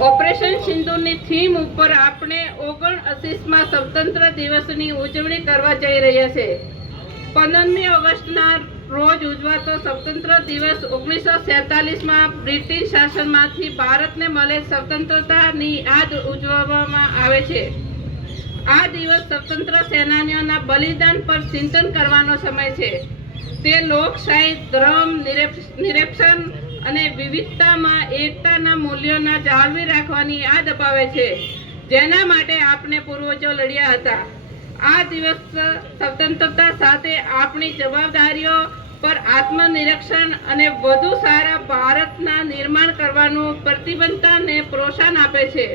Operation સિંધુની theme ઉપર આપણે ઓગણ અસીસમાં સ્વતંત્ર દિવસની ઉજવણી કરવા જઈ રહ્યા છે. પંદરમી ઓગસ્ટના રોજ ઉજવાતો સ્વતંત્ર દિવસ ઓગણીસો સેતાલીસમાં બ્રિટિશ શાસનમાંથી ભારતને મળે સ્વતંત્રતાની યાદ ઉજવવામાં આવે છે. આ દિવસ સ્વતંત્ર સેનાનીઓના બલિદાન પર ચિંતન કરવાનો સમય છે. તે લોકશાહી, ધર્મ નિરપેક્ષ અને વિવિધતામાં એકતાના મૂલ્યોના જાળવી રાખવાની યાદ અપાવે છે, જેના માટે આપણે પૂર્વજો લડ્યા હતા. આ દિવસ સ્વતંત્રતા સાથે આપણી જવાબદારીઓ પર આત્મનિરીક્ષણ અને વધુ સારા ભારતના નિર્માણ કરવાનું પ્રતિબદ્ધતાને પ્રોત્સાહન આપે છે.